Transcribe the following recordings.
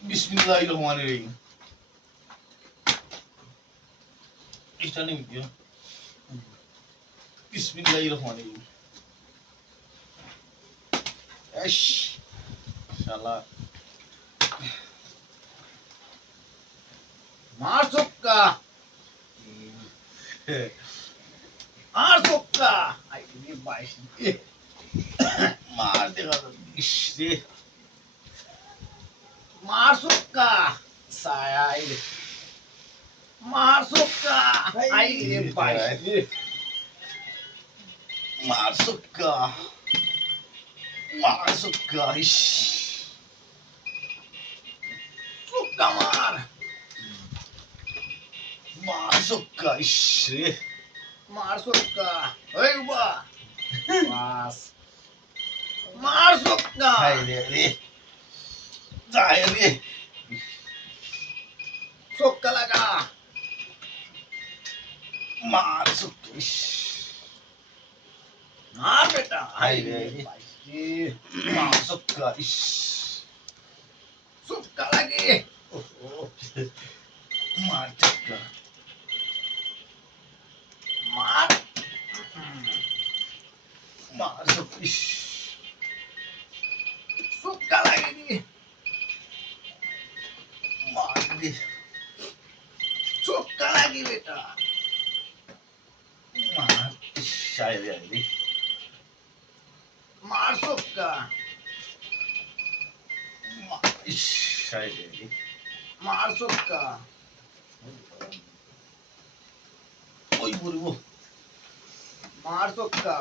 Bismillahirrahmanirrahim. Start video. Bismillahirrahmanirrahim. Ash. Salah. Masukka. Masukka. Ay, ini baik. मार देगा इससे Masukka. Saya ini. Masukka. Ay, ini baik. masuk guys Suka mar. masuk guys Masukka. Hei, ubah. Pas. Masukka. hai deh saya deh Suka laga. masuk guys Mar beta. Hai, Ay, deh. baik. masuk guys Suka lagi. macet guys Mar. masuk guys Suka lagi nih. mati Suka lagi beta. mati saya deh Masukka. saya deh Masukka. oi buru Masukka.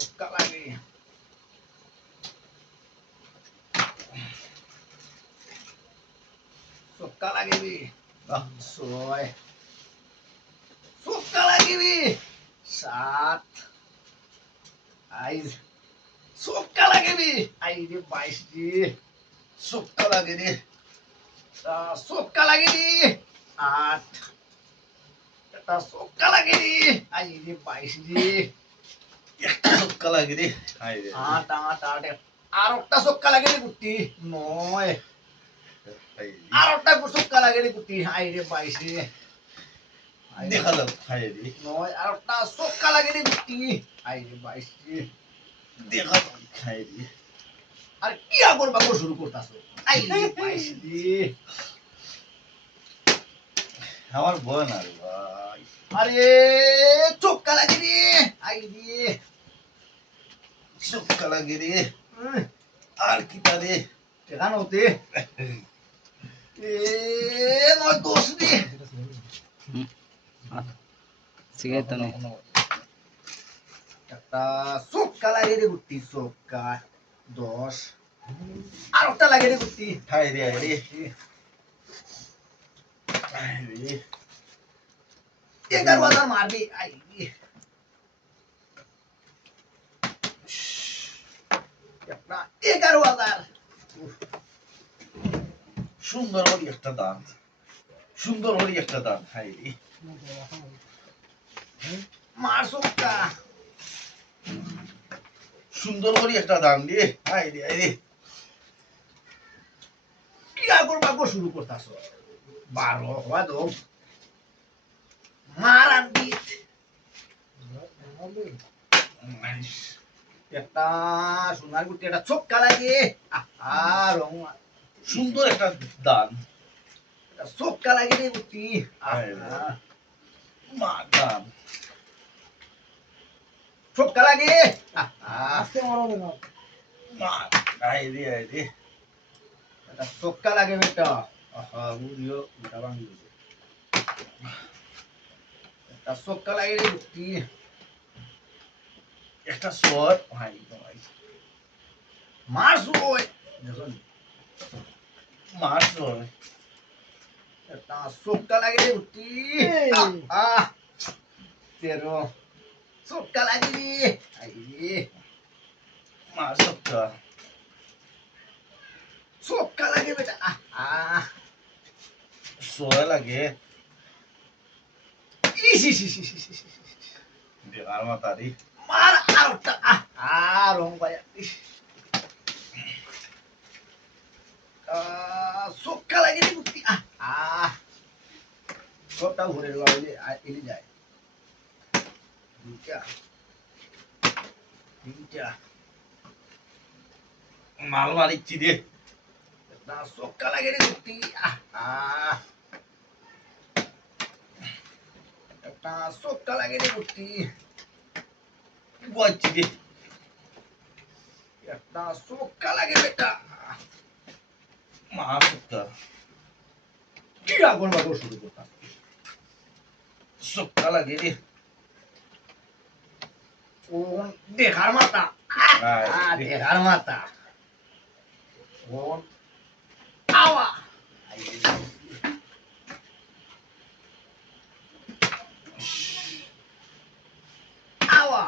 Suka lagi. Suka lagi bi. ah Soy. Suka lagi bi. Sat. Ay. Suka lagi bi. Ay di bais di. suka lagi nih Suka lagi di. At. Kita suka lagi di. Ay di bais di. suka lagi nih hai deh Ata deh. Arokta suka lagi di guti. Noy. hai Arokta suka lagi di guti. Ay di bais di. देखा hai deh Noy, arokta suka lagi di guti. Ay di bais di. देखा hai deh আর কি আগর বাগর শুরু করতাছো I রে পাইছি দি আমার বোন আর ভাই আরে চোক্কা লাগি রে আই রে suka lagi nih আর কি রে কেন হতে এ নয় দোষ দি সিগারেট নেই একটা চোক্কা লাগি রে গুটি চোক্কা 10 আর একটা লাগে রে গুটি hai deh hai deh 11,000 মারবি আই রে একটা 11,000 সুন্দর হলি একটা দান সুন্দর হলি একটা দান হাই রে মার চোক্কা সুন্দর হলি একটা দান দিয়ে হাই রে কি আগর বাগর শুরু করতাছো 12 হওয়া দাও মারান বিট একটা সোনার গুটি একটা চোক্কা লাগে আর সুন্দর একটা দান একটা চোক্কা লাগে রে গুটি মা দান চোক্কা লাগে মা হাই রে একটা চোক্কা লাগে বেটা বুঝিও এটা ভাঙি একটা চোক্কা লাগে রে গুটি একটা শট হাই ভাই মারছ ওই দেখুন মার শট একটা চোক্কা লাগে রে গুটি তেরো চোক্কা লাগে রে আই রে মার শটটা চোক্কা লাগে বেটা সোয়া লাগে ইস ইস ইস ইস ইস ইস। বেকার মাতারি মার আউটটা রং ভাই চোখা লাগে রে কুত্তি সবটা ঘুরে এলি যায় দুইটা তিনটা মাল মারিচ্ছি রে চোখা লাগে রে কুত্তি একটা চোখা লাগে রে কুত্তি বলছি রে একটা চোখা লাগে বেটা মা সুক্কা কি আগুন বাগর শুরু করতাম সুক্কা লাগে রে কোন দেখার মাথা দেখার মাথা কোন আওয়া আওয়া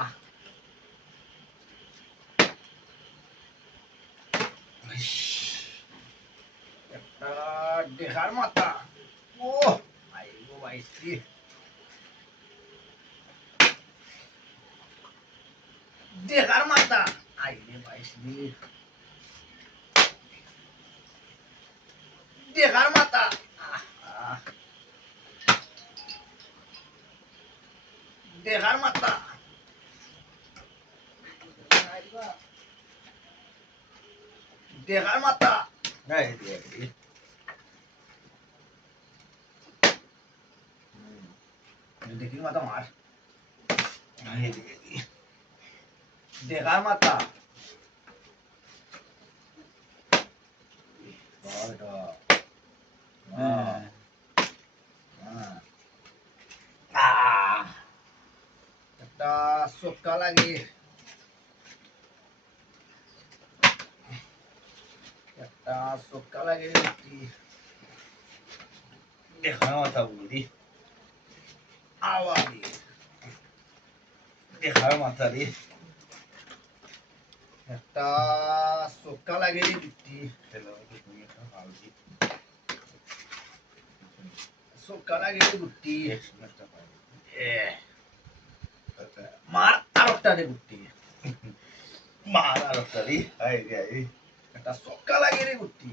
একটা দেখার মাথা ও ভাই গো ভাইছি দেখার মাথা আইরে ভাইছি দেখার মাথা দেখার মাথা দেখার মাথা এই রে দেখি মাথা মার এই রে দেখার মাথা একটা চোখা লাগে একটা চোখা লাগে দেখার মাথা বলি আওয়াজ দেখার মাথা রে একটা চোখা লাগে রে বিটি তুমি একটা হালদি চোখা লাগে রে বুটি একটা পাই মার আরেকটা রে বুটি মার আর একটা রে এই রে এই একটা চোখা লাগে রে বুটি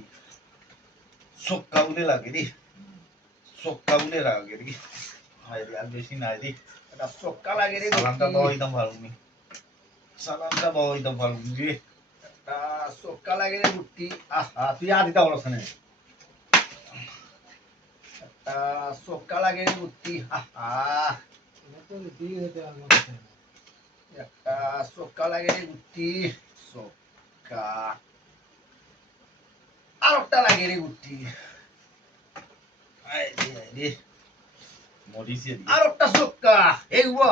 সক্কা উলে লাগে রে সক্কা উলে লাগে রে হাই রে আর বেশি নাই রে একটা চোখা লাগে রে সালামটা বুটি বইতাম ভালো নি সালামটা বইতাম ভালো নি রে একটা চোখা লাগে রে বুটি তুই আদিতা বলছ না একটা চোখা লাগে রে বুটি একটা চোখা লাগে রে বুটি চোখা আরেকটা লাগে রে বুটি এই রে মরিছে রে আরেকটা চোখা এই গো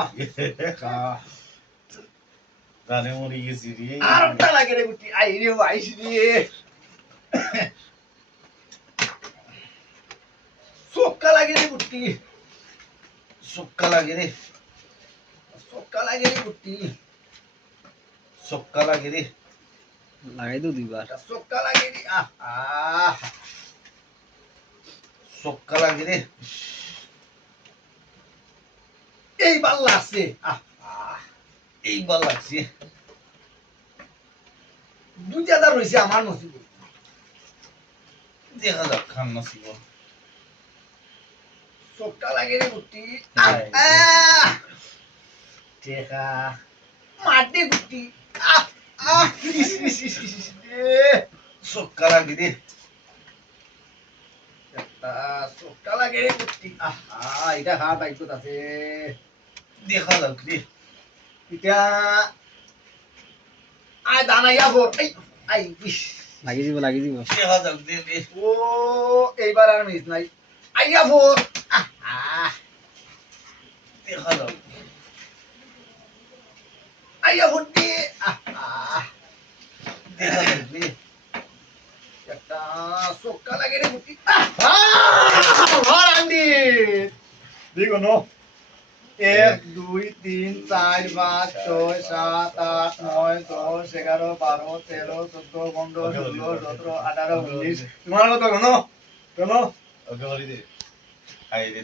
জানে মরি গেছি রে আরেকটা লাগে রে বুটি আই রে ভাইস রে চোখা লাগে রে বুটি সক্কা লাগে রে চোখা লাগে রে বুটি সক্কা লাগে রে লাগাই তো দুইবার একটা চোখা লাগে রে সক্কা লাগে রে এইবার লাগছে এইবার লাগছে দুইটা রয়েছে আমার নসিবে দেখা যাক খান নসিব চোখা লাগে রে বুটি Ay. টেকা মাটি বুটি সক্কা লাগে রে একটা চোখা লাগে রে বুটি এটা হাত আইকত আছে দেখা যাক রে এটা আই দানাইয়া ভোর আই লাগিয়ে দিব দেখা যাক দে রে ও এইবার আর মিস নাই আইয়া ভোর দেখা যাক আইয়া ভোর দি দেখা যাক রে একটা চোখা লাগে রে বুটি আন্ডি দেখো নো 1 2 3 4 5 6 7 8 9 10 11 12 13 14 15 16 17 18 19 তোমার কত কোনো ওকে বলি দে হাই রে